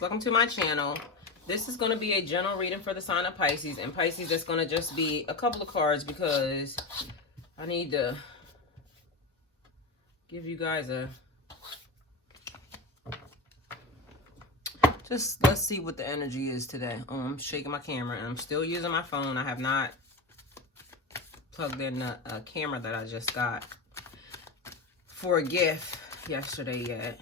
guys, welcome to my channel. This is going to be a general reading for the sign of Pisces, and Pisces that's going to just be a couple of cards because I need to give you guys let's see what the energy is today. I'm shaking my camera and I'm still using my phone. I have not plugged in the camera that I just got for a gift yesterday yet.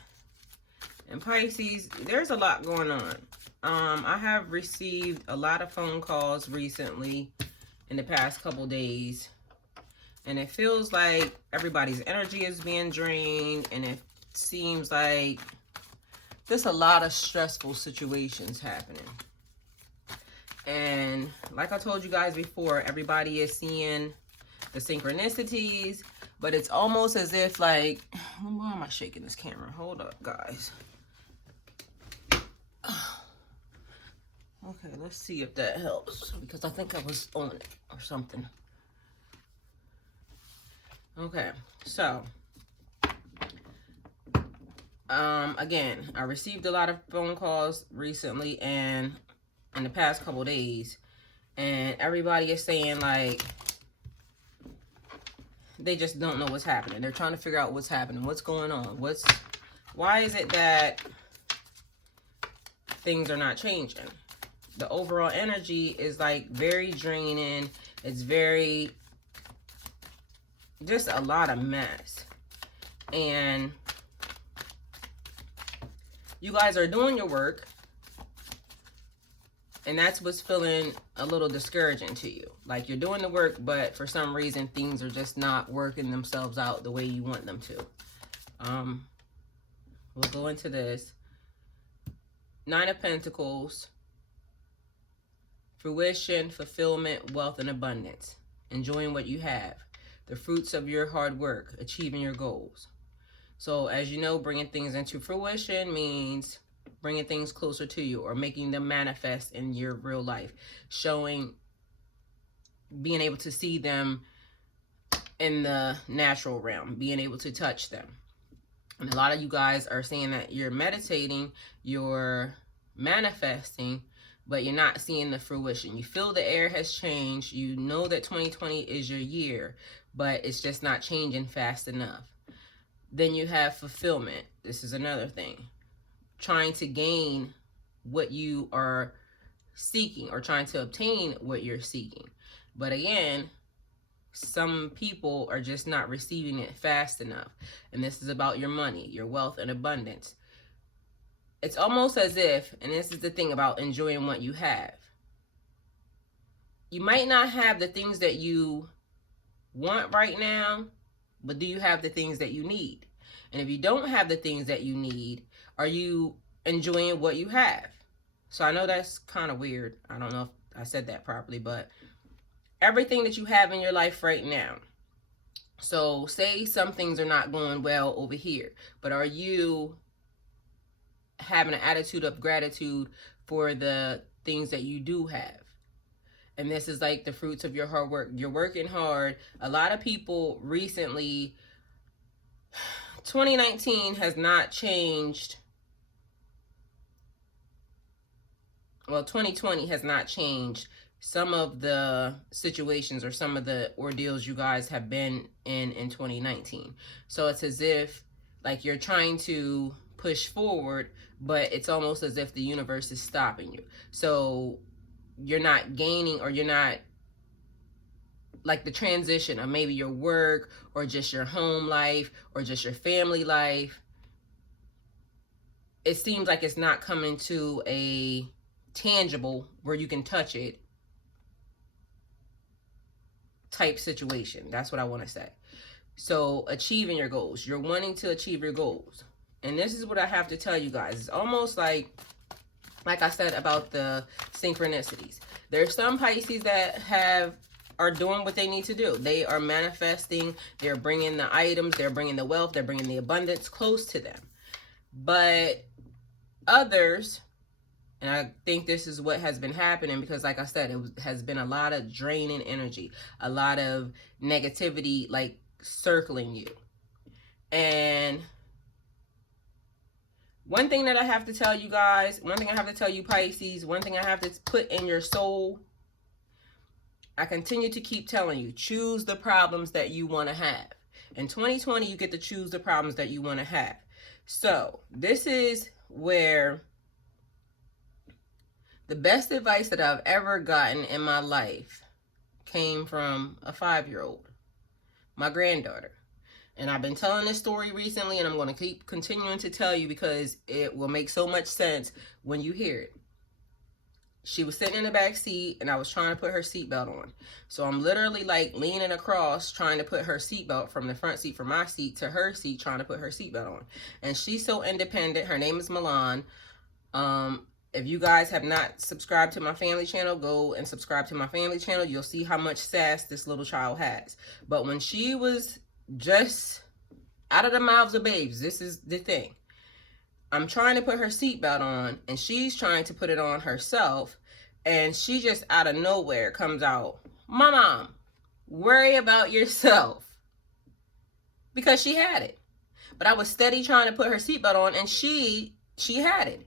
And Pisces, there's a lot going on. I have received a lot of phone calls recently in the past couple days. And it feels like everybody's energy is being drained. And it seems like there's a lot of stressful situations happening. And like I told you guys before, everybody is seeing the synchronicities. But it's almost as if like, why am I shaking this camera? Hold up, guys. Okay, let's see if that helps, because I think I was on it or something. Okay, so again, I received a lot of phone calls recently and in the past couple days, and everybody is saying like they just don't know what's happening. They're trying to figure out what's happening, what's going on, why is it that things are not changing. The overall energy is like very draining. It's very, just a lot of mess. And you guys are doing your work, and that's what's feeling a little discouraging to you. Like you're doing the work, but for some reason things are just not working themselves out the way you want them to. We'll go into this. Nine of Pentacles. Fruition, fulfillment, wealth, and abundance. Enjoying what you have. The fruits of your hard work. Achieving your goals. So, as you know, bringing things into fruition means bringing things closer to you or making them manifest in your real life. Showing, being able to see them in the natural realm. Being able to touch them. And a lot of you guys are saying that you're meditating, you're manifesting, but you're not seeing the fruition. You feel the air has changed. You know that 2020 is your year, but it's just not changing fast enough. Then you have fulfillment. This is another thing. Trying to gain what you are seeking or trying to obtain what you're seeking. But again, some people are just not receiving it fast enough. And this is about your money, your wealth, and abundance. It's almost as if, and this is the thing about enjoying what you have. You might not have the things that you want right now, but do you have the things that you need? And if you don't have the things that you need, are you enjoying what you have? So I know that's kind of weird. I don't know if I said that properly, but everything that you have in your life right now. So say some things are not going well over here, but are you having an attitude of gratitude for the things that you do have? And this is like the fruits of your hard work. You're working hard. A lot of people recently, 2019 has not changed. Well, 2020 has not changed some of the situations or some of the ordeals you guys have been in 2019. So it's as if like you're trying to push forward, but it's almost as if the universe is stopping you. So you're not gaining, or you're not, like the transition of maybe your work or just your home life or just your family life. It seems like it's not coming to a tangible where you can touch it type situation. That's what I want to say. So achieving your goals. You're wanting to achieve your goals. And this is what I have to tell you guys. It's almost like I said about the synchronicities. There's some Pisces that are doing what they need to do. They are manifesting. They're bringing the items. They're bringing the wealth. They're bringing the abundance close to them. But others, and I think this is what has been happening, because like I said, it has been a lot of draining energy, a lot of negativity like circling you. And One thing that I have to tell you guys, one thing I have to tell you Pisces, one thing I have to put in your soul, I continue to keep telling you, choose the problems that you want to have. In 2020, you get to choose the problems that you want to have. So this is where the best advice that I've ever gotten in my life came from a 5-year-old, my granddaughter. And I've been telling this story recently, and I'm going to keep continuing to tell you because it will make so much sense when you hear it. She was sitting in the back seat, and I was trying to put her seatbelt on. So I'm literally like leaning across, trying to put her seatbelt from the front seat, from my seat to her seat, trying to put her seatbelt on. And she's so independent. Her name is Milan. If you guys have not subscribed to my family channel, go and subscribe to my family channel. You'll see how much sass this little child has. But when she was just out of the mouths of babes, this is the thing. I'm trying to put her seatbelt on, and she's trying to put it on herself, and she just out of nowhere comes out, "Mom, worry about yourself," because she had it. But I was steady trying to put her seatbelt on, and she had it.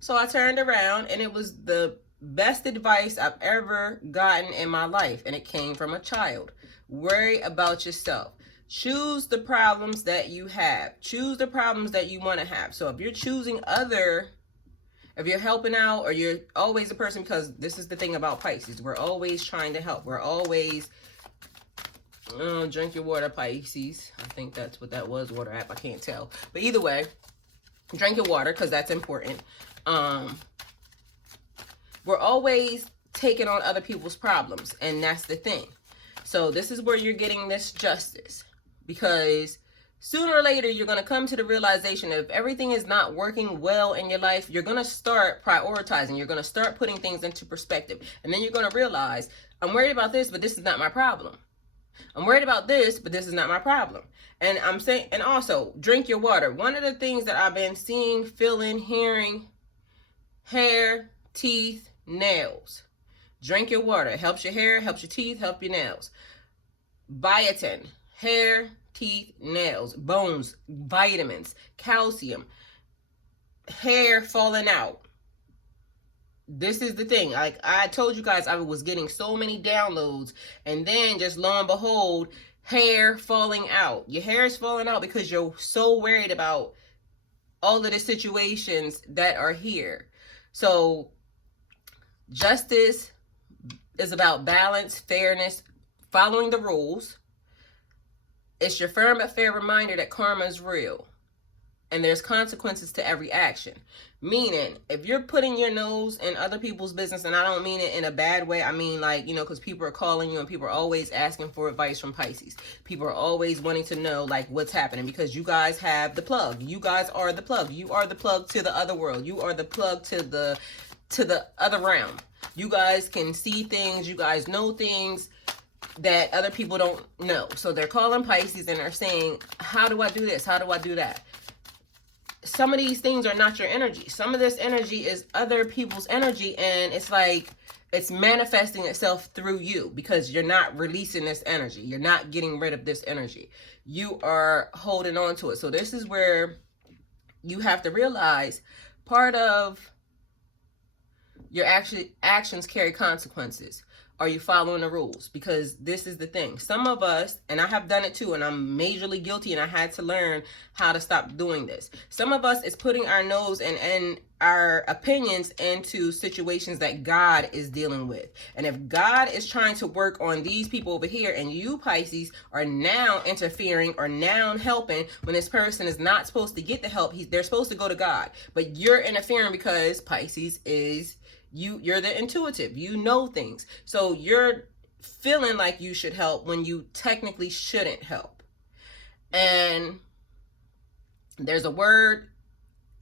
So I turned around, and it was the best advice I've ever gotten in my life, and it came from a child. Worry about yourself. Choose the problems that you have. Choose the problems that you want to have. So if you're choosing if you're helping out, or you're always a person, because this is the thing about Pisces, we're always trying to help. We're always, drink your water, Pisces. I think that's what that was, water app. I can't tell. But either way, drink your water, because that's important. We're always taking on other people's problems, and that's the thing. So this is where you're getting this justice, because sooner or later you're going to come to the realization that if everything is not working well in your life, you're going to start prioritizing. You're going to start putting things into perspective, and then you're going to realize, I'm worried about this, but this is not my problem. I'm worried about this, but this is not my problem. And I'm saying, and also drink your water. One of the things that I've been seeing, feeling, hearing: hair, teeth, nails. Drink your water. It helps your hair, helps your teeth, helps your nails. Biotin, hair, teeth, nails, bones, vitamins, calcium, hair falling out. This is the thing. Like I told you guys, I was getting so many downloads, and then just lo and behold, hair falling out. Your hair is falling out because you're so worried about all of the situations that are here. So justice is about balance, fairness, following the rules. It's your firm but fair reminder that karma is real, and there's consequences to every action. Meaning, if you're putting your nose in other people's business, and I don't mean it in a bad way, I mean like, because people are calling you and people are always asking for advice from Pisces. People are always wanting to know like what's happening, because you guys have the plug. You guys are the plug. You are the plug to the other world. You are the plug to the other realm. You guys can see things. You guys know things that other people don't know. So they're calling Pisces and they're saying, how do I do this? How do I do that? Some of these things are not your energy. Some of this energy is other people's energy, and it's like it's manifesting itself through you because you're not releasing this energy. You're not getting rid of this energy. You are holding on to it. So this is where you have to realize part of your actions carry consequences. Are you following the rules? Because this is the thing. Some of us, and I have done it too, and I'm majorly guilty, and I had to learn how to stop doing this. Some of us is putting our nose and our opinions into situations that God is dealing with. And if God is trying to work on these people over here, and you, Pisces, are now interfering or now helping when this person is not supposed to get the help, they're supposed to go to God. But you're interfering because Pisces is... You're the intuitive, you know things. So you're feeling like you should help when you technically shouldn't help. And there's a word,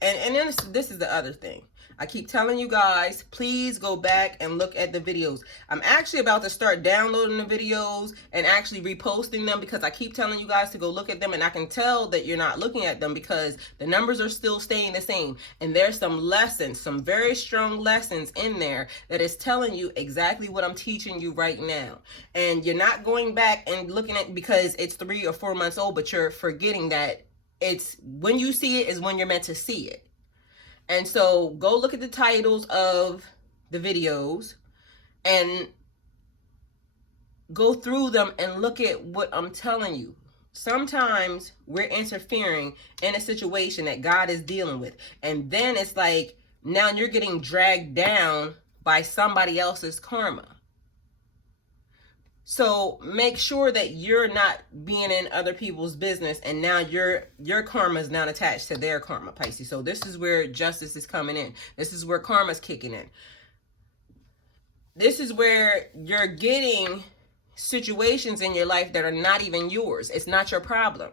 and then this is the other thing. I keep telling you guys, please go back and look at the videos. I'm actually about to start downloading the videos and actually reposting them, because I keep telling you guys to go look at them, and I can tell that you're not looking at them because the numbers are still staying the same. And there's some lessons, some very strong lessons in there that is telling you exactly what I'm teaching you right now. And you're not going back and looking at because it's 3 or 4 months old, but you're forgetting that it's when you see it is when you're meant to see it. And so go look at the titles of the videos and go through them and look at what I'm telling you. Sometimes we're interfering in a situation that God is dealing with. And then it's like, now you're getting dragged down by somebody else's karma. So make sure that you're not being in other people's business, and now your karma is not attached to their karma, Pisces. So this is where justice is coming in. This is where karma's kicking in. This is where you're getting situations in your life that are not even yours. It's not your problem.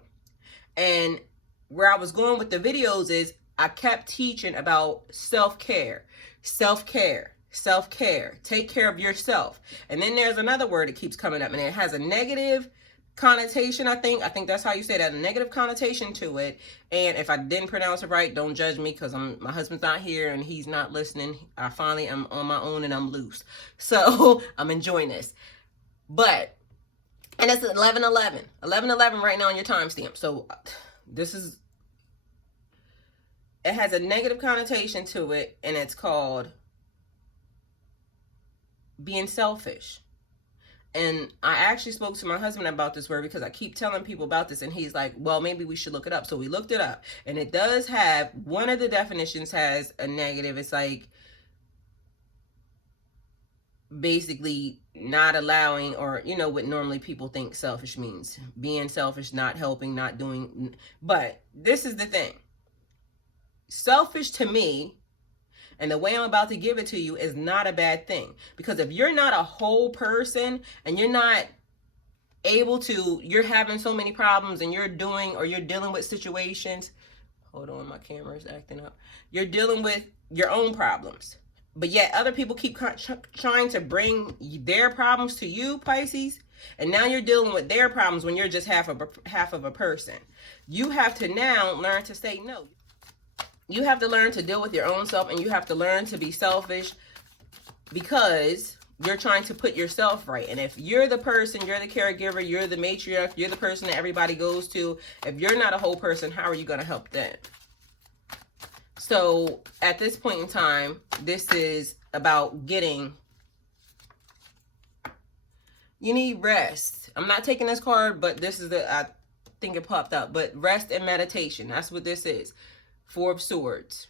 And where I was going with the videos is I kept teaching about self-care, self-care, self-care. Take care of yourself. And then there's another word that keeps coming up, and it has a negative connotation, I think that's how you say that, a negative connotation to it. And if I didn't pronounce it right, don't judge me, because my husband's not here and he's not listening. I finally am on my own and I'm loose, so I'm enjoying this. But, and it's 11/11 right now on your timestamp. So this is, it has a negative connotation to it, and it's called being selfish. And I actually spoke to my husband about this word because I keep telling people about this, and he's like, well, maybe we should look it up. So we looked it up, and it does have, one of the definitions has a negative. It's like basically not allowing, or you know what normally people think selfish means, being selfish, not helping, not doing. But this is the thing, selfish to me, and the way I'm about to give it to you, is not a bad thing. Because if you're not a whole person and you're not able to, you're having so many problems and you're doing, or you're dealing with situations, hold on, my camera is acting up. You're dealing with your own problems, but yet other people keep trying to bring their problems to you, Pisces. And now you're dealing with their problems when you're just half of a person. You have to now learn to say no. You have to learn to deal with your own self, and you have to learn to be selfish, because you're trying to put yourself right. And if you're the person, you're the caregiver, you're the matriarch, you're the person that everybody goes to, if you're not a whole person, how are you going to help them? So at this point in time, this is about getting, you need rest. I'm not taking this card, but this is I think it popped up, but rest and meditation. That's what this is. Four of Swords.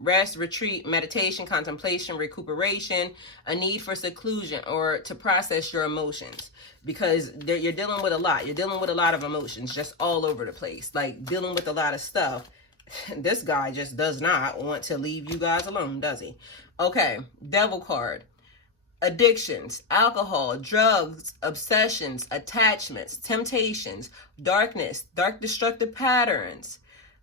Rest, retreat, meditation, contemplation, recuperation, a need for seclusion or to process your emotions, because you're dealing with a lot. You're dealing with a lot of emotions just all over the place, like dealing with a lot of stuff. This guy just does not want to leave you guys alone, does he? Okay, Devil card. Addictions, alcohol, drugs, obsessions, attachments, temptations, darkness, dark destructive patterns,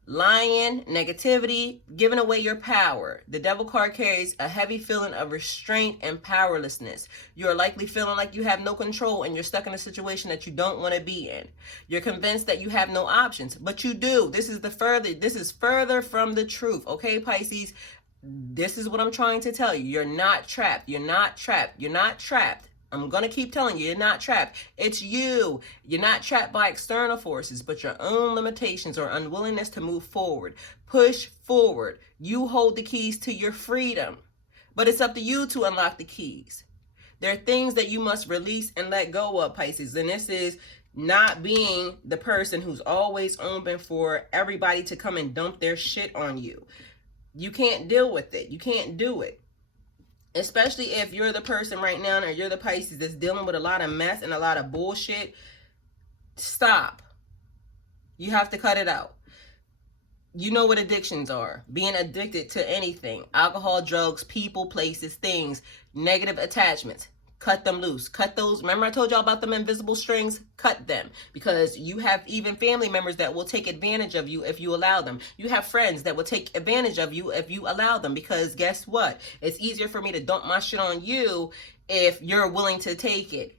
lying, negativity, giving away your power. The Devil card carries a heavy feeling of restraint and powerlessness. You're likely feeling like you have no control and you're stuck in a situation that you don't want to be in. You're convinced that you have no options, but you do. This is further from the truth. Okay, Pisces, this is what I'm trying to tell you. You're not trapped. You're not trapped. You're not trapped. I'm going to keep telling you, you're not trapped. It's you. You're not trapped by external forces, but your own limitations or unwillingness to move forward. Push forward. You hold the keys to your freedom, but it's up to you to unlock the keys. There are things that you must release and let go of, Pisces, and this is not being the person who's always open for everybody to come and dump their shit on you. You can't deal with it. You can't do it. Especially if you're the person right now, or you're the Pisces that's dealing with a lot of mess and a lot of bullshit. Stop. You have to cut it out. You know what addictions are. Being addicted to anything. Alcohol, drugs, people, places, things. Negative attachments. Cut them loose. Cut those. Remember I told y'all about them invisible strings? Cut them. Because you have even family members that will take advantage of you if you allow them. You have friends that will take advantage of you if you allow them. Because guess what? It's easier for me to dump my shit on you if you're willing to take it.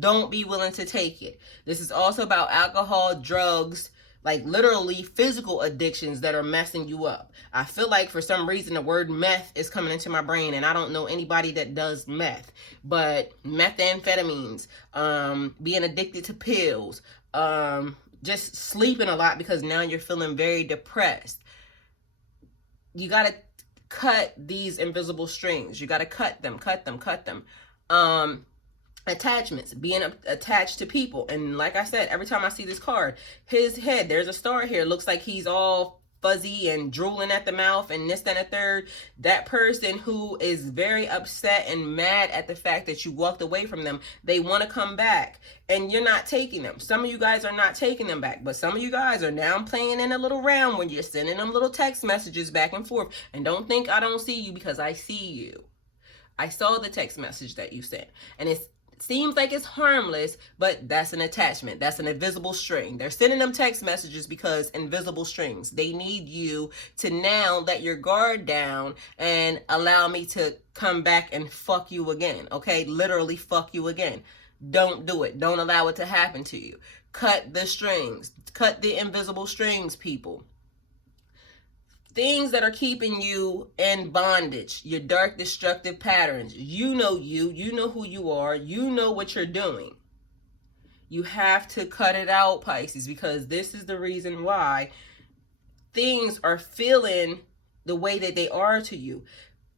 Don't be willing to take it. This is also about alcohol, drugs, like literally physical addictions that are messing you up. I feel like for some reason the word meth is coming into my brain, and I don't know anybody that does meth, but methamphetamines, being addicted to pills, just sleeping a lot because now you're feeling very depressed. you got to cut these invisible strings. You got to cut them. Attachments, being attached to people. And like I said, every time I see this card, his head, there's a star here, looks like he's all fuzzy and drooling at the mouth and this, then a third. That person who is very upset and mad at the fact that you walked away from them, they want to come back and you're not taking them. Some of you guys are not taking them back, but some of you guys are now playing in a little round when you're sending them little text messages back and forth. And don't think I don't see you, because I see you. I saw the text message that you sent, and it seems like it's harmless, but that's an attachment. That's an invisible string. They're sending them text messages because invisible strings. They need you to now let your guard down and allow me to come back and fuck you again. Okay? Literally fuck you again. Don't do it. Don't allow it to happen to you. Cut the strings. Cut the invisible strings, people. Things that are keeping you in bondage, your dark destructive patterns. You know who you are, you know what you're doing. You have to cut it out, Pisces, because this is the reason why things are feeling the way that they are to you.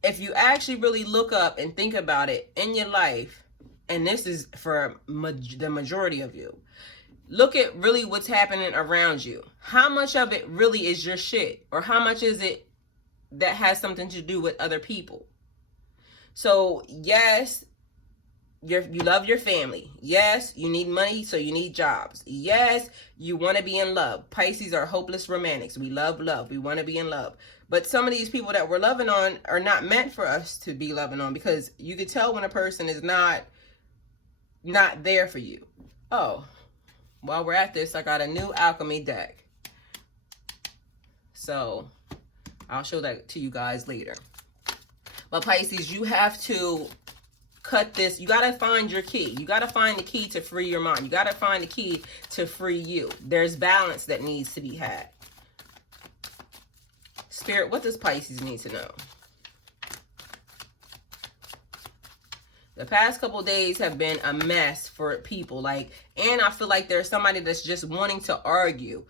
If you actually really look up and think about it in your life, and this is for the majority of you, look at really what's happening around you. How much of it really is your shit? Or how much is it that has something to do with other people? So yes, you love your family. Yes, you need money, so you need jobs. Yes, you want to be in love. Pisces are hopeless romantics. We love love. We want to be in love. But some of these people that we're loving on are not meant for us to be loving on, because you could tell when a person is not there for you. Oh, while we're at this, I got a new alchemy deck. So I'll show that to you guys later. But Pisces, you have to cut this. You got to find your key. You got to find the key to free your mind. You got to find the key to free you. There's balance that needs to be had. Spirit, what does Pisces need to know? The past couple days have been a mess for people. And I feel like there's somebody that's just wanting to argue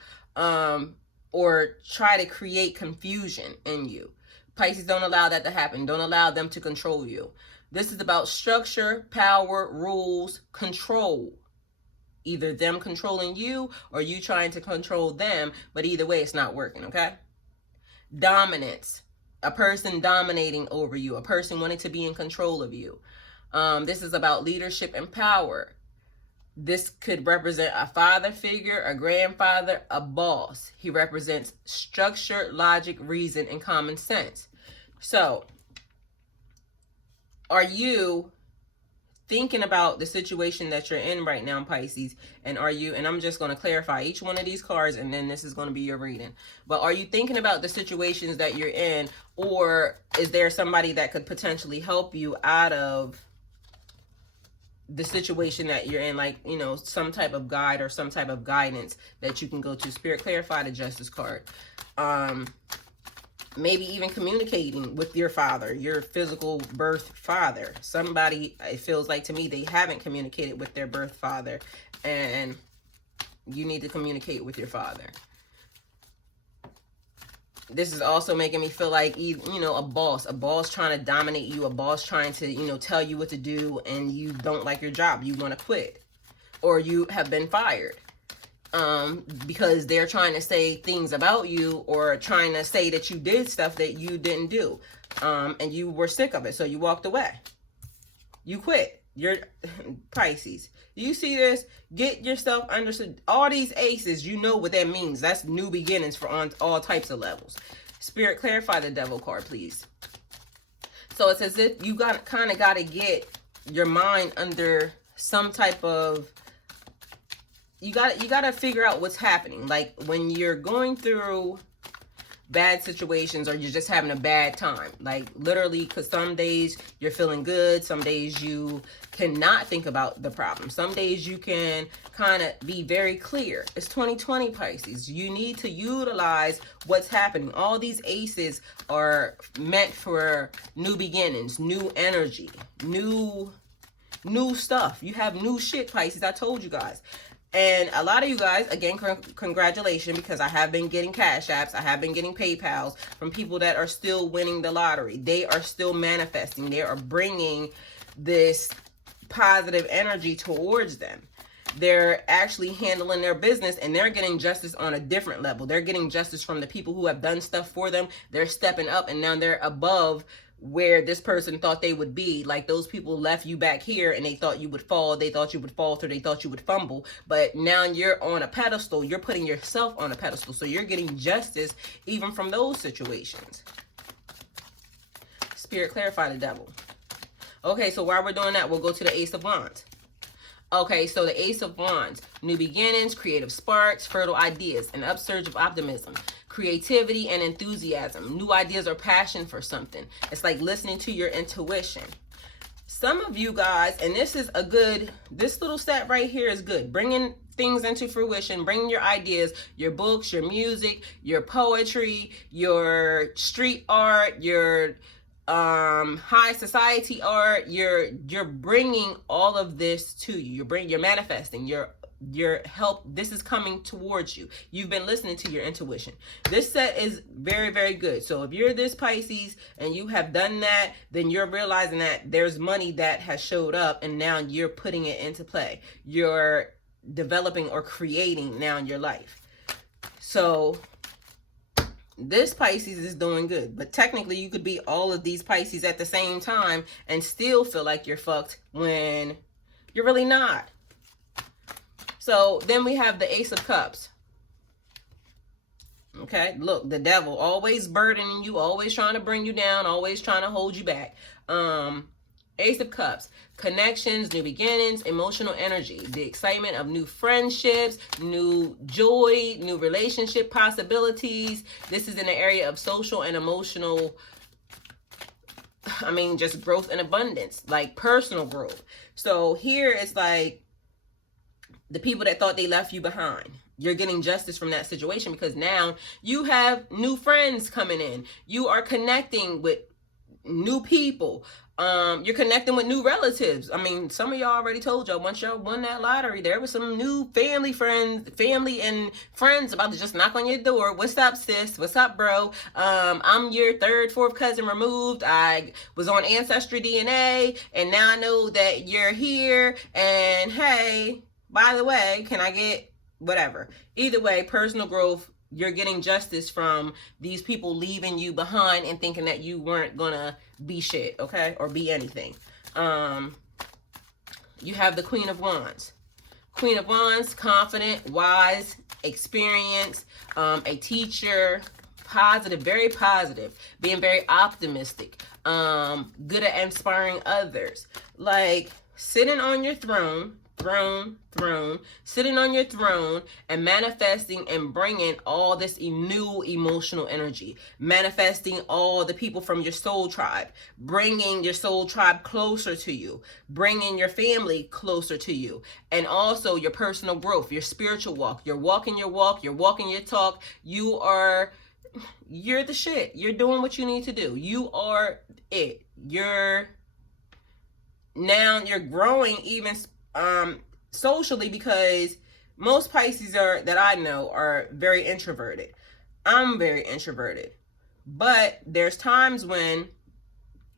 or try to create confusion in you. Pisces, don't allow that to happen. Don't allow them to control you. This is about structure, power, rules, control. Either them controlling you or you trying to control them. But either way, it's not working, okay? Dominance. A person dominating over you. A person wanting to be in control of you. This is about leadership and power. This could represent a father figure, a grandfather, a boss. He represents structure, logic, reason, and common sense. So, are you thinking about the situation that you're in right now, Pisces? And I'm just going to clarify each one of these cards, and then this is going to be your reading. But are you thinking about the situations that you're in, or is there somebody that could potentially help you out of the situation that you're in, some type of guide or some type of guidance that you can go to? Spirit, clarify the Justice card. Maybe even communicating with your father, your physical birth father. Somebody, it feels like to me, they haven't communicated with their birth father, and you need to communicate with your father. This is also making me feel like, a boss trying to dominate you, a boss trying to, tell you what to do, and you don't like your job. You want to quit, or you have been fired because they're trying to say things about you, or trying to say that you did stuff that you didn't do, and you were sick of it, so you walked away. You quit. You're Pisces. You see this? Get yourself understood. All these aces, you know what that means. That's new beginnings for on all types of levels. Spirit, clarify the Devil card, please. So it's as if you kind of got to get your mind under some type of, you got to figure out what's happening. Like when you're going through bad situations, or you're just having a bad time, like literally, because some days you're feeling good, some days you cannot think about the problem, some days you can kind of be very clear. It's 2020, Pisces. You need to utilize what's happening. All these aces are meant for new beginnings, new energy, new stuff. You have new shit, Pisces. I told you guys. And a lot of you guys, again, congratulations, because I have been getting cash apps. I have been getting PayPals from people that are still winning the lottery. They are still manifesting. They are bringing this positive energy towards them. They're actually handling their business, and they're getting justice on a different level. They're getting justice from the people who have done stuff for them. They're stepping up, and now they're above where this person thought they would be. Like, those people left you back here and they thought you would fall. They thought you would falter. They thought you would fumble. But now you're on a pedestal. You're putting yourself on a pedestal. So you're getting justice even from those situations. Spirit, clarify the devil. Okay, so while we're doing that, we'll go to the Ace of Wands. Okay, so the Ace of Wands, new beginnings, creative sparks, fertile ideas, an upsurge of optimism, creativity and enthusiasm, new ideas or passion for something. It's like listening to your intuition. Some of you guys, and this little set right here is good. Bringing things into fruition, bringing your ideas, your books, your music, your poetry, your street art, your high society art. You're bringing all of this to you. You're manifesting your help. This is coming towards you. You've been listening to your intuition. This set is very, very good. So if you're this Pisces and you have done that, then you're realizing that there's money that has showed up, and now you're putting it into play. You're developing or creating now in your life. So this Pisces is doing good, but technically you could be all of these Pisces at the same time and still feel like you're fucked when you're really not. So then we have the Ace of Cups. Okay, look, the devil always burdening you, always trying to bring you down, always trying to hold you back. Ace of Cups, connections, new beginnings, emotional energy, the excitement of new friendships, new joy, new relationship possibilities. This is in the area of social and emotional, just growth and abundance, like personal growth. So here it's like the people that thought they left you behind. You're getting justice from that situation, because now you have new friends coming in. You are connecting with new people. You're connecting with new relatives. Some of y'all already told y'all, once y'all won that lottery, there was some new family and friends about to just knock on your door. What's up, sis? What's up, bro? I'm your third, fourth cousin removed. I was on Ancestry DNA, and now I know that you're here. And hey, by the way, can I get whatever? Either way, personal growth. You're getting justice from these people leaving you behind and thinking that you weren't gonna be shit, okay? Or be anything. You have the Queen of Wands. Queen of Wands, confident, wise, experience, a teacher, positive, very positive, being very optimistic, good at inspiring others. Like sitting on your throne, sitting on your throne and manifesting and bringing all this new emotional energy, manifesting all the people from your soul tribe, bringing your soul tribe closer to you, bringing your family closer to you, and also your personal growth, your spiritual walk. You're walking your walk, you're walking your talk. You're the shit. You're doing what you need to do. You are it. You're growing even socially, because most Pisces that I know are very introverted. I'm very introverted, but there's times when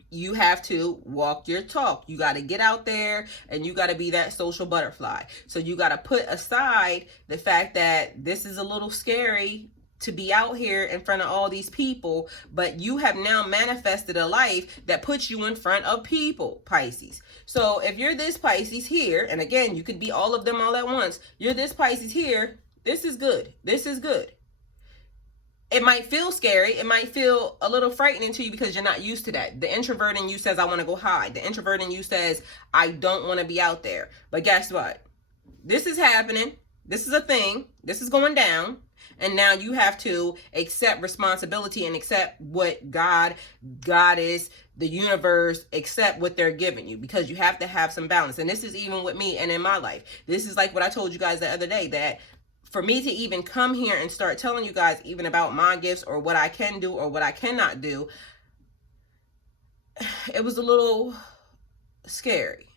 you have to walk your talk. You got to get out there and you got to be that social butterfly. So you got to put aside the fact that this is a little scary to be out here in front of all these people, but you have now manifested a life that puts you in front of people, Pisces. So if you're this Pisces here, and again, you could be all of them all at once, you're this Pisces here, this is good. This is good. It might feel scary. It might feel a little frightening to you because you're not used to that. The introvert in you says, I want to go hide. The introvert in you says, I don't want to be out there. But guess what? This is happening. This is a thing. This is going down. And now you have to accept responsibility and accept what God is, the universe, accept what they're giving you, because you have to have some balance. And this is even with me and in my life. This is like what I told you guys the other day, that for me to even come here and start telling you guys even about my gifts or what I can do or what I cannot do, it was a little scary,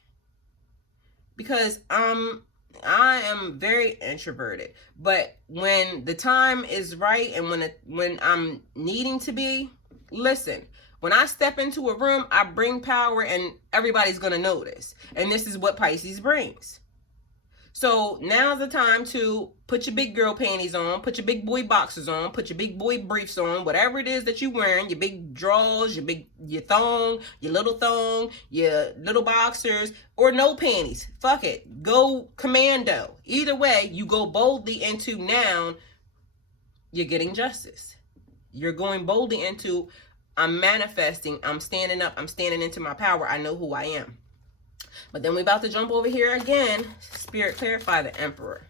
because I'm I am very introverted, but when the time is right and when I'm needing to be, listen, when I step into a room, I bring power and everybody's going to notice. And this is what Pisces brings. So now's the time to put your big girl panties on, put your big boy boxers on, put your big boy briefs on, whatever it is that you're wearing, your big drawers, your thong, your little boxers, or no panties. Fuck it. Go commando. Either way, you go boldly into now, you're getting justice. You're going boldly into, I'm manifesting, I'm standing up, I'm standing into my power, I know who I am. But then we're about to jump over here again. Spirit, clarify the Emperor.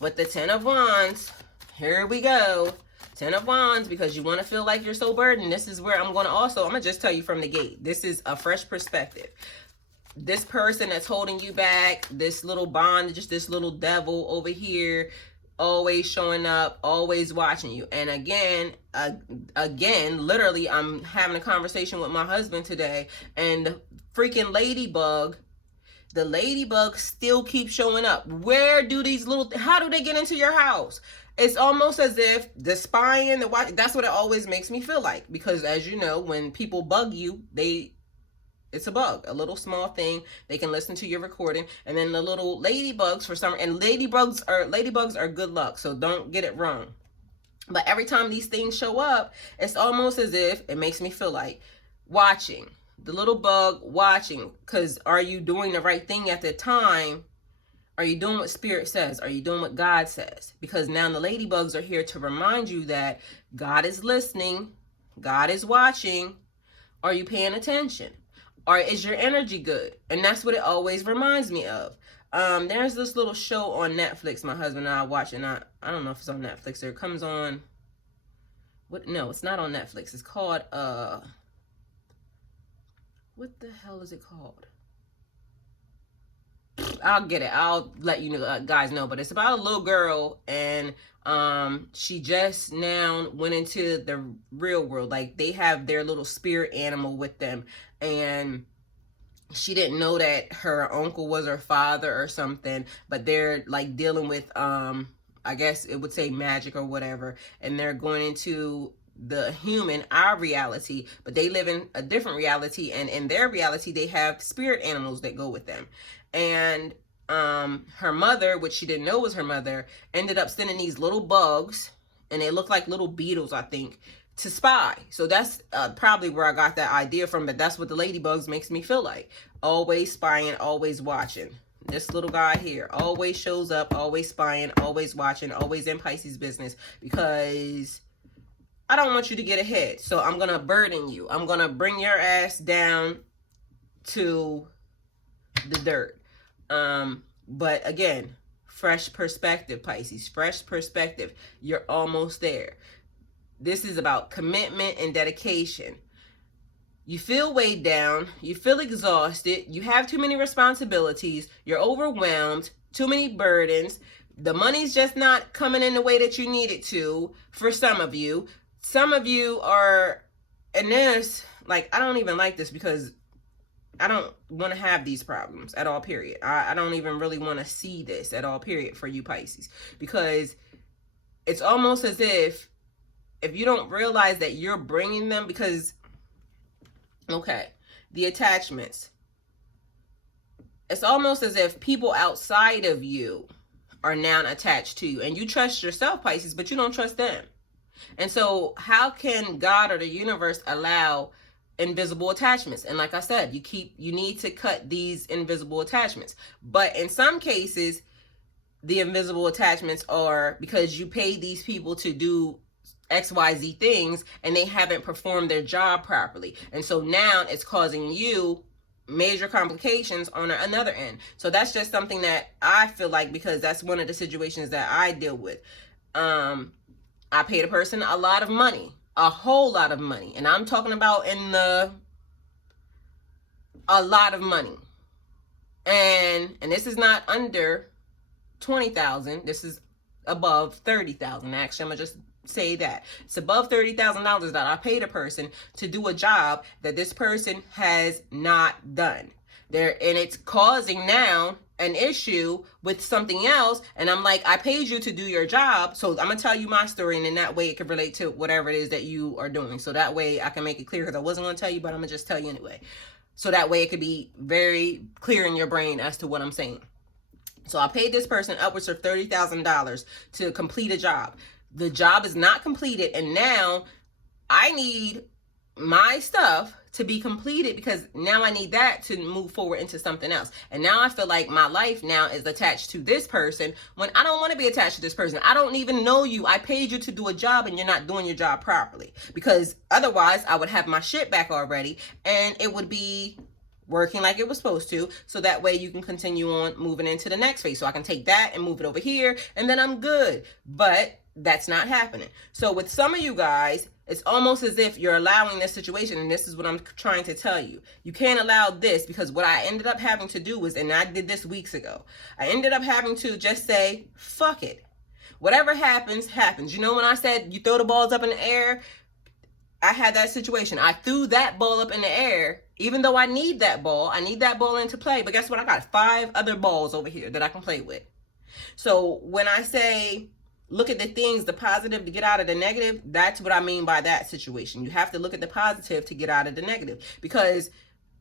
With the 10 of Wands, here we go. 10 of Wands, because you want to feel like you're so burdened. This is where I'm going to just tell you from the gate. This is a fresh perspective. This person that's holding you back, this little bond, just this little devil over here, always showing up, always watching you. And again, literally, I'm having a conversation with my husband today, and the freaking the ladybug still keeps showing up. Where do these how do they get into your house? It's almost as if the spying, that's what it always makes me feel like. Because as you know, when people bug you, it's a bug, a little small thing. They can listen to your recording. And then the little ladybugs and ladybugs are good luck. So don't get it wrong. But every time these things show up, it's almost as if it makes me feel like watching. The little bug watching, because are you doing the right thing at the time? Are you doing what Spirit says? Are you doing what God says? Because now the ladybugs are here to remind you that God is listening. God is watching. Are you paying attention? Or is your energy good? And that's what it always reminds me of. There's this little show on Netflix my husband and I watch, and I don't know if it's on Netflix or it comes on. No, it's not on Netflix. It's called what the hell is it called? I'll get it. I'll let you know, guys know. But it's about a little girl, and she just now went into the real world. Like, they have their little spirit animal with them, and she didn't know that her uncle was her father or something. But they're like dealing with I guess it would say magic or whatever, and they're going into our reality, but they live in a different reality, and in their reality they have spirit animals that go with them. And her mother, which she didn't know was her mother, ended up sending these little bugs, and they look like little beetles, I think, to spy. So that's probably where I got that idea from, but that's what the ladybugs makes me feel like. Always spying, always watching. This little guy here always shows up, always spying, always watching, always in Pisces business, because I don't want you to get ahead. So I'm going to burden you. I'm going to bring your ass down to the dirt. But again, fresh perspective, Pisces, fresh perspective. You're almost there. This is about commitment and dedication. You feel weighed down. You feel exhausted. You have too many responsibilities. You're overwhelmed. Too many burdens. The money's just not coming in the way that you need it to for some of you. Some of you are in this, like, I don't even like this because I don't want to have these problems at all, period. I don't even really want to see this at all, period, for you Pisces. Because it's almost as if you don't realize that you're bringing them, because, okay, the attachments. It's almost as if people outside of you are now attached to you. And you trust yourself, Pisces, but you don't trust them. And so how can God or the universe allow invisible attachments? And like I said, you need to cut these invisible attachments. But in some cases, the invisible attachments are because you pay these people to do XYZ things and they haven't performed their job properly. And so now it's causing you major complications on another end. So that's just something that I feel like, because that's one of the situations that I deal with. I paid a person a lot of money, a whole lot of money. And I'm talking about a lot of money. And this is not under 20,000. This is above 30,000. Actually, I'm going to just say that. It's above $30,000 that I paid a person to do a job that this person has not done. And it's causing now an issue with something else. And I'm like, I paid you to do your job, so I'm gonna tell you my story, and in that way it can relate to whatever it is that you are doing. So that way I can make it clear, because I wasn't gonna tell you, but I'm gonna just tell you anyway. So that way it could be very clear in your brain as to what I'm saying. So I paid this person upwards of $30,000 to complete a job. The job is not completed, and now I need my stuff to be completed, because now I need that to move forward into something else. And now I feel like my life now is attached to this person, when I don't want to be attached to this person. I don't even know you. I paid you to do a job and you're not doing your job properly, because otherwise I would have my shit back already and it would be working like it was supposed to. So that way you can continue on moving into the next phase. So I can take that and move it over here and then I'm good. But that's not happening. So with some of you guys, it's almost as if you're allowing this situation, and this is what I'm trying to tell you. You can't allow this, because what I ended up having to do was, and I did this weeks ago, I ended up having to just say, fuck it. Whatever happens, happens. You know, when I said you throw the balls up in the air, I had that situation. I threw that ball up in the air, even though I need that ball. I need that ball into play. But guess what? I got 5 other balls over here that I can play with. So when I say, look at the things, the positive to get out of the negative, that's what I mean by that situation. You have to look at the positive to get out of the negative. Because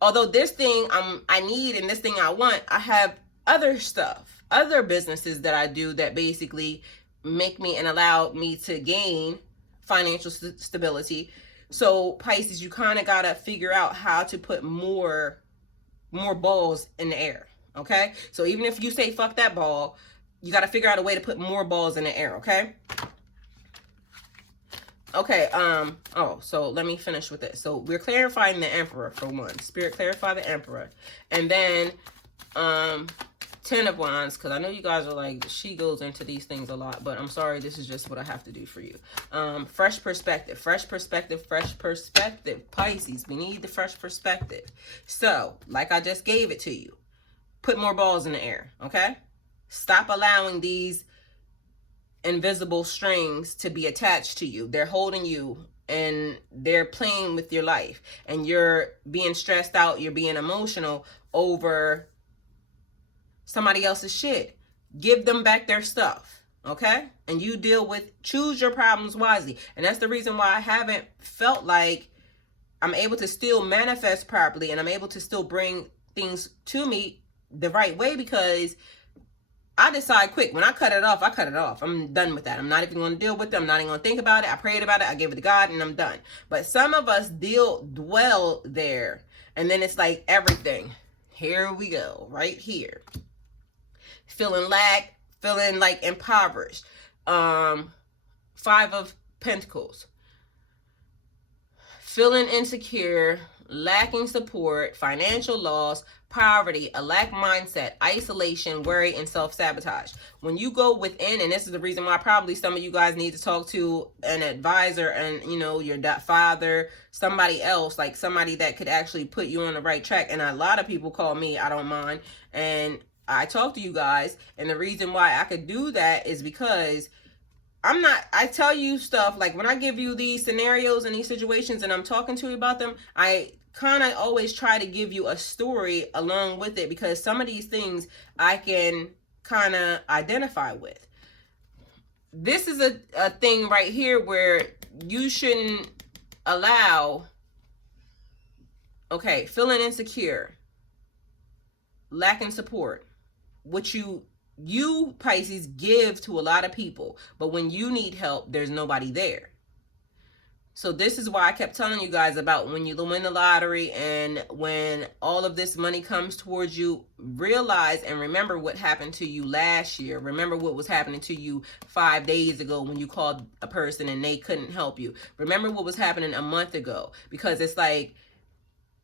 although this thing I need and this thing I want, I have other stuff, other businesses that I do that basically make me and allow me to gain financial stability. So Pisces, you kind of got to figure out how to put more balls in the air. Okay? So even if you say fuck that ball, you got to figure out a way to put more balls in the air, okay? Okay, so let me finish with this. So we're clarifying the Emperor for one. Spirit, clarify the Emperor. And then, 10 of Wands, because I know you guys are like, she goes into these things a lot, but I'm sorry, this is just what I have to do for you. Fresh perspective, fresh perspective, fresh perspective. Pisces, we need the fresh perspective. So, like I just gave it to you, put more balls in the air, okay? Stop allowing these invisible strings to be attached to you. They're holding you and they're playing with your life. And you're being stressed out. You're being emotional over somebody else's shit. Give them back their stuff. Okay? And you choose your problems wisely. And that's the reason why I haven't felt like I'm able to still manifest properly. And I'm able to still bring things to me the right way, because I decide quick. When I cut it off, I cut it off. I'm done with that. I'm not even going to deal with it. I'm not even going to think about it. I prayed about it. I gave it to God and I'm done. But some of us dwell there. And then it's like everything. Here we go. Right here. Feeling lack. Feeling like impoverished. 5 of Pentacles. Feeling insecure. Lacking support. Financial loss. Poverty, a lack mindset, isolation, worry, and self-sabotage. When you go within, and this is the reason why probably some of you guys need to talk to an advisor and, you know, your father, somebody else, like somebody that could actually put you on the right track. And a lot of people call me, I don't mind. And I talk to you guys. And the reason why I could do that is because I tell you stuff, like when I give you these scenarios and these situations and I'm talking to you about them, I kind of always try to give you a story along with it, because some of these things I can kind of identify with. This is a thing right here where you shouldn't allow, okay, feeling insecure, lacking support, which you Pisces give to a lot of people, but when you need help, there's nobody there. So this is why I kept telling you guys about when you win the lottery and when all of this money comes towards you, realize and remember what happened to you last year. Remember what was happening to you 5 days ago when you called a person and they couldn't help you. Remember what was happening a month ago, because it's like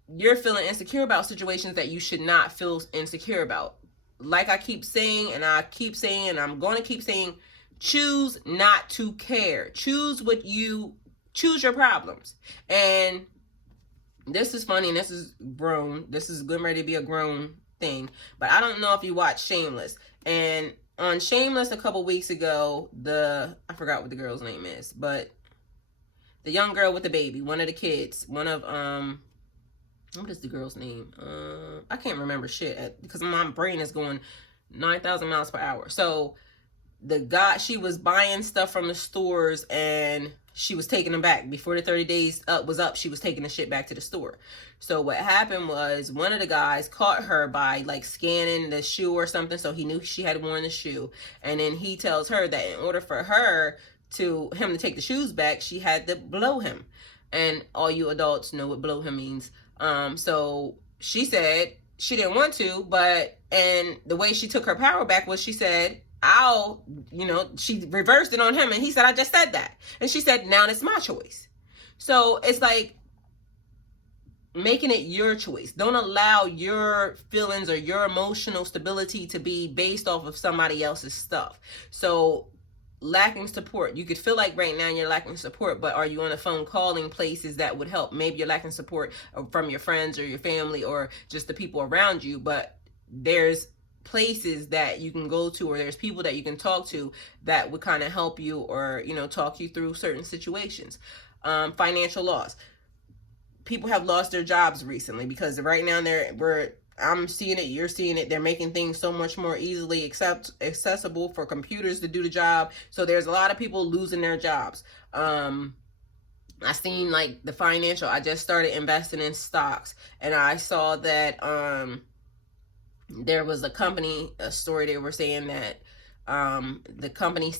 you're feeling insecure about situations that you should not feel insecure about. Like I keep saying, and I'm going to keep saying, choose not to care. Choose your problems. And this is funny, and this is grown. This is getting ready to be a grown thing. But I don't know if you watch Shameless. And on Shameless a couple weeks ago, I forgot what the girl's name is, but the young girl with the baby, one of the kids, one of What is the girl's name? I can't remember shit because my brain is going 9,000 miles per hour. So the guy, she was buying stuff from the stores and she was taking them back before the 30 days was up. She was taking the shit back to the store. So what happened was one of the guys caught her by like scanning the shoe or something, so he knew she had worn the shoe, and then he tells her that in order for him to take the shoes back, she had to blow him. And all you adults know what blow him means. So she said she didn't want to, and the way she took her power back was she said, she reversed it on him, and he said, I just said that. And she said, now it's my choice. So it's like making it your choice. Don't allow your feelings or your emotional stability to be based off of somebody else's stuff. So lacking support, you could feel like right now you're lacking support, but are you on the phone calling places that would help? Maybe you're lacking support from your friends or your family or just the people around you, but there's places that you can go to, or there's people that you can talk to that would kind of help you, or talk you through certain situations. Financial loss, people have lost their jobs recently because right now I'm seeing it, you're seeing it, they're making things so much more easily accessible for computers to do the job. So there's a lot of people losing their jobs. I seen like the financial, I just started investing in stocks, and I saw that there was a story they were saying that the company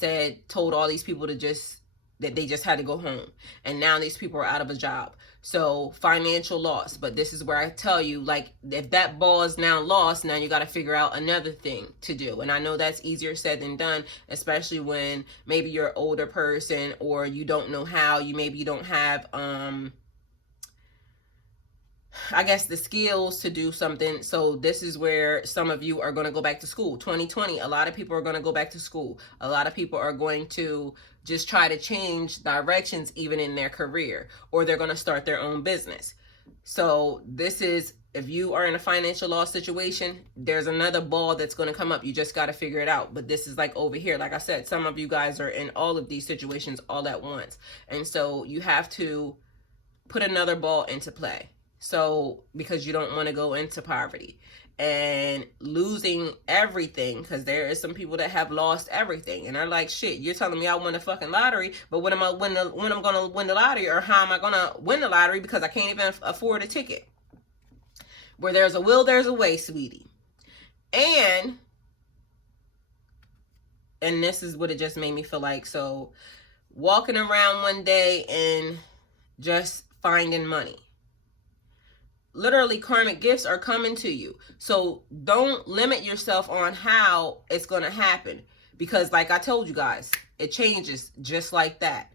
told all these people that they just had to go home, and now these people are out of a job. So financial loss. But this is where I tell you, like, if that ball is now lost, now you got to figure out another thing to do. And I know that's easier said than done, especially when maybe you're an older person or you don't know how. Maybe you don't have I guess the skills to do something. So this is where some of you are going to go back to school. 2020, a lot of people are going to go back to school. A lot of people are going to just try to change directions even in their career, or they're going to start their own business. So this is, if you are in a financial loss situation, there's another ball that's going to come up. You just got to figure it out. But this is like over here. Like I said, some of you guys are in all of these situations all at once. And so you have to put another ball into play. So, because you don't want to go into poverty and losing everything, because there is some people that have lost everything and are like, shit, you're telling me I won the fucking lottery, but when I'm going to win the lottery, or how am I going to win the lottery because I can't even afford a ticket? Where there's a will, there's a way, sweetie. And this is what it just made me feel like. So, walking around one day and just finding money. Literally, karmic gifts are coming to you. So don't limit yourself on how it's going to happen. Because like I told you guys, it changes just like that.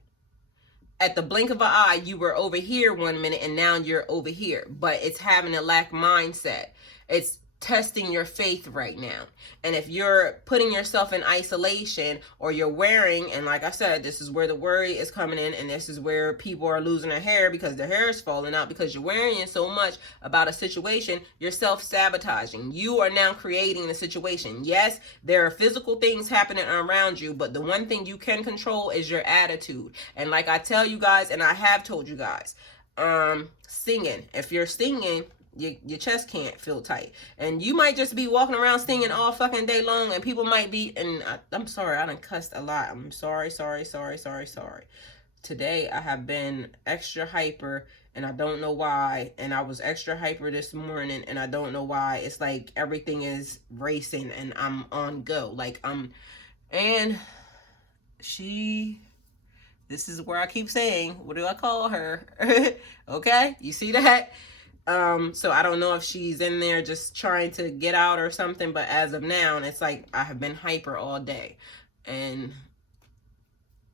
At the blink of an eye, you were over here 1 minute and now you're over here. But it's having a lack mindset. It's testing your faith right now. And if you're putting yourself in isolation, or you're wearing, and like I said, this is where the worry is coming in, and this is where people are losing their hair because their hair is falling out because you're worrying so much about a situation. You're self-sabotaging. You are now creating the situation. Yes, there are physical things happening around you, but the one thing you can control is your attitude. And like I tell you guys, and I have told you guys, singing. If you're singing, your chest can't feel tight, and you might just be walking around singing all fucking day long, and people might be, and I'm sorry, I done cussed a lot. I'm sorry. Today I have been extra hyper, and I don't know why. And I was extra hyper this morning, and I don't know why. It's like everything is racing, and I'm on go. Like and this is where I keep saying, what do I call her? Okay, you see that? So I don't know if she's in there just trying to get out or something, but as of now, it's like I have been hyper all day, and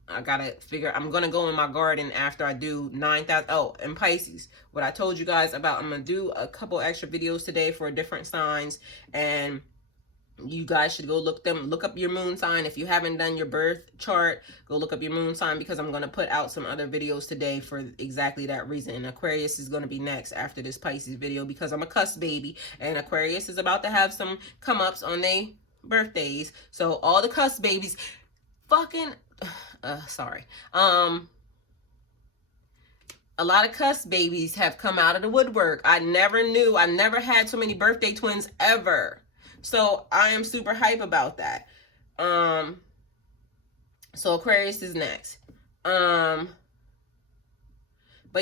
I gotta figure, I'm gonna go in my garden after I do 9,000. Oh, and Pisces, what I told you guys about, I'm gonna do a couple extra videos today for different signs, and you guys should go look up your moon sign. If you haven't done your birth chart, go look up your moon sign, because I'm going to put out some other videos today for exactly that reason. And Aquarius is going to be next after this Pisces video, because I'm a cusp baby, and Aquarius is about to have some come ups on their birthdays. So all the cusp babies, fucking sorry, a lot of cuss babies have come out of the woodwork. I never had so many birthday twins ever. So I am super hype about that. So Aquarius is next. But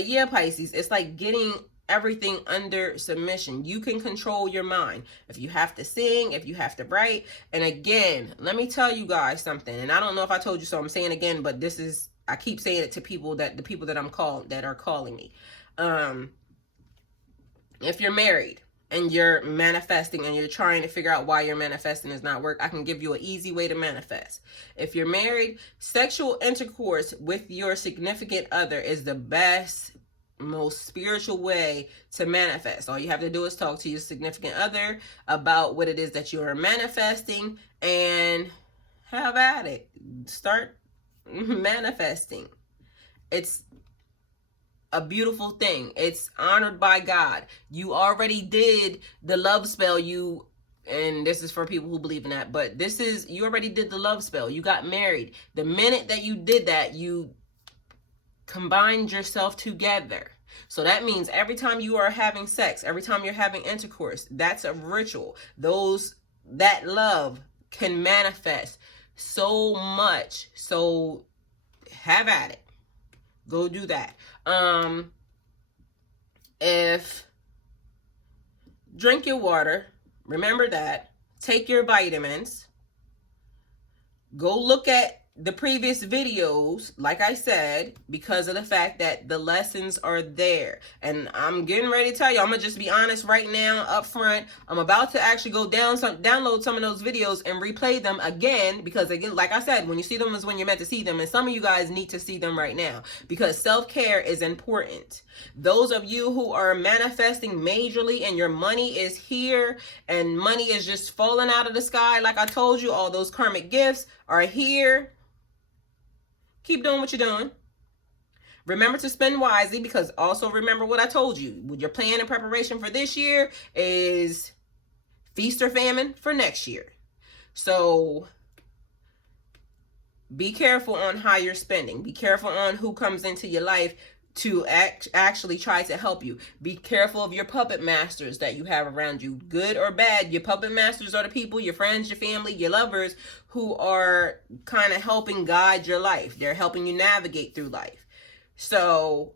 yeah, Pisces, it's like getting everything under submission. You can control your mind. If you have to sing, if you have to write. And again, let me tell you guys something. And I don't know if I told you so, I'm saying again, but this is, I keep saying it to people, that the people that I'm called, that are calling me. If you're married and you're manifesting and you're trying to figure out why you're manifesting is not work, I can give you an easy way to manifest. If you're married, sexual intercourse with your significant other is the best, most spiritual way to manifest. All you have to do is talk to your significant other about what it is that you are manifesting and have at it. Start manifesting. It's a beautiful thing. It's honored by God. You already did the love spell. And this is for people who believe in that, but you already did the love spell. You got married. The minute that you did that, you combined yourself together. So that means every time you are having sex, every time you're having intercourse, that's a ritual. That love can manifest so much. So have at it. Go do that. Drink your water. Remember that. Take your vitamins. Go look at the previous videos, like I said, because of the fact that the lessons are there. And I'm getting ready to tell you, I'm going to just be honest right now, up front. I'm about to actually go download some of those videos and replay them again, because again, like I said, when you see them is when you're meant to see them. And some of you guys need to see them right now, because self-care is important. Those of you who are manifesting majorly and your money is here and money is just falling out of the sky, like I told you, all those karmic gifts are here. Keep doing what you're doing. Remember to spend wisely, because also remember what I told you. Your plan and preparation for this year is feast or famine for next year. So be careful on how you're spending. Be careful on who comes into your life to actually try to help you. Be careful of your puppet masters that you have around you, good or bad. Your puppet masters are the people, your friends, your family, your lovers, who are kind of helping guide your life. They're helping you navigate through life. So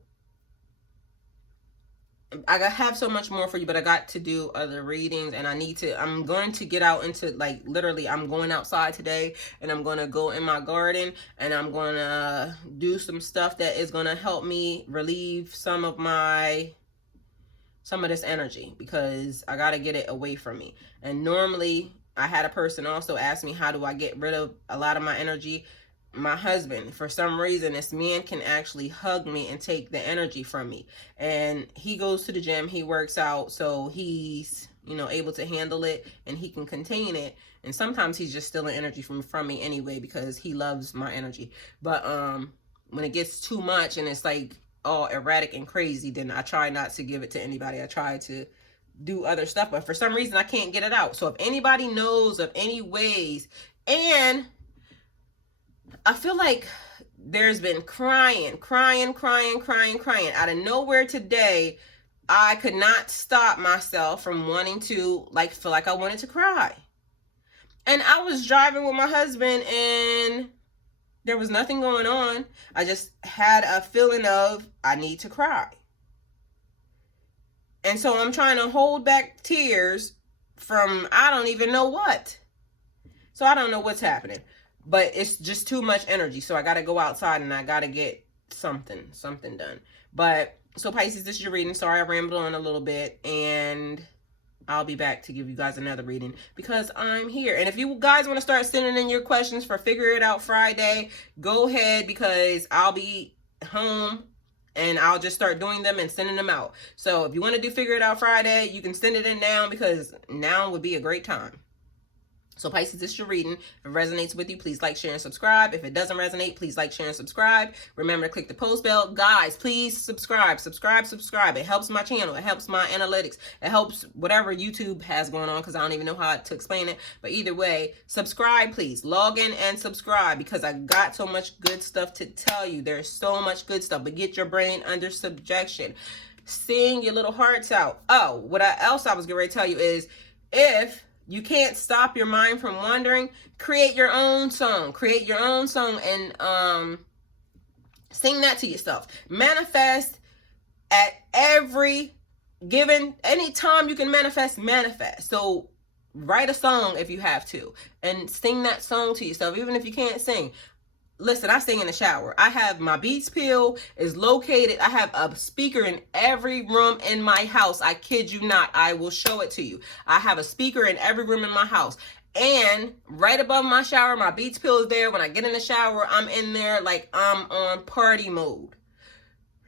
I have so much more for you, but I got to do other readings, and I'm going to get out into, like, literally, I'm going outside today, and I'm going to go in my garden, and I'm going to do some stuff that is going to help me relieve some of this energy, because I got to get it away from me. And normally, I had a person also ask me, how do I get rid of a lot of my energy? My husband, for some reason, this man can actually hug me and take the energy from me. And he goes to the gym, he works out, so he's, able to handle it, and he can contain it. And sometimes he's just stealing energy from me anyway, because he loves my energy. But when it gets too much and it's like all erratic and crazy, then I try not to give it to anybody. I try to do other stuff, but for some reason I can't get it out. So if anybody knows of any ways, and I feel like there's been crying out of nowhere today. I could not stop myself from wanting to, feel like I wanted to cry. And I was driving with my husband and there was nothing going on. I just had a feeling of, I need to cry. And so I'm trying to hold back tears from, I don't even know what. So I don't know what's happening. But it's just too much energy. So I got to go outside and I got to get something done. But so Pisces, this is your reading. Sorry I rambled on a little bit. And I'll be back to give you guys another reading because I'm here. And if you guys want to start sending in your questions for Figure It Out Friday, go ahead, because I'll be home and I'll just start doing them and sending them out. So if you want to do Figure It Out Friday, you can send it in now, because now would be a great time. So Pisces, this is your reading. If it resonates with you, please like, share, and subscribe. If it doesn't resonate, please like, share, and subscribe. Remember to click the post bell. Guys, please subscribe. Subscribe. It helps my channel. It helps my analytics. It helps whatever YouTube has going on, because I don't even know how to explain it. But either way, subscribe, please. Log in and subscribe, because I got so much good stuff to tell you. There's so much good stuff. But get your brain under subjection. Sing your little hearts out. Oh, what else I was getting ready to tell you is, if you can't stop your mind from wandering, create your own song. Create your own song and sing that to yourself. Manifest at every given, anytime you can manifest. So write a song if you have to, and sing that song to yourself, even if you can't sing. Listen, I sing in the shower. I have my Beats pill is located. I have a speaker in every room in my house. I kid you not. I will show it to you. I have a speaker in every room in my house. And right above my shower, my Beats pill is there. When I get in the shower, I'm in there like I'm on party mode.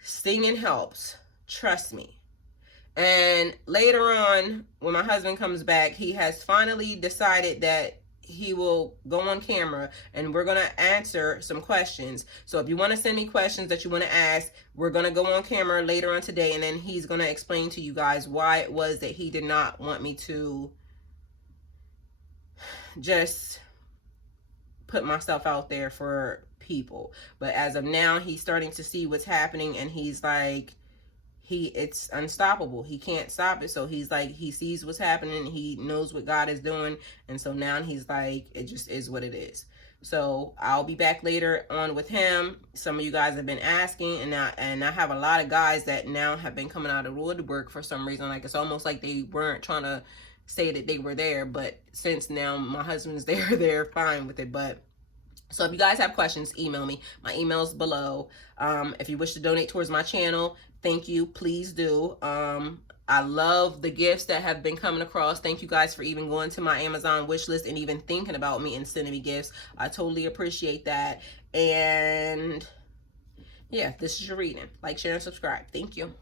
Singing helps. Trust me. And later on, when my husband comes back, he has finally decided that he will go on camera and we're going to answer some questions. So if you want to send me questions that you want to ask, we're going to go on camera later on today, and then he's going to explain to you guys why it was that he did not want me to just put myself out there for people. But as of now, he's starting to see what's happening, and he's like, it's unstoppable. He can't stop it. So he's like, he sees what's happening. He knows what God is doing. And so now he's like, it just is what it is. So I'll be back later on with him. Some of you guys have been asking, and I have a lot of guys that now have been coming out of woodwork for some reason. Like, it's almost like they weren't trying to say that they were there, but since now my husband's there, they're fine with it. But so if you guys have questions, email me. My email is below. If you wish to donate towards my channel, thank you. Please do. I love the gifts that have been coming across. Thank you guys for even going to my Amazon wish list and even thinking about me and sending me gifts. I totally appreciate that. And yeah, this is your reading. Like, share, and subscribe. Thank you.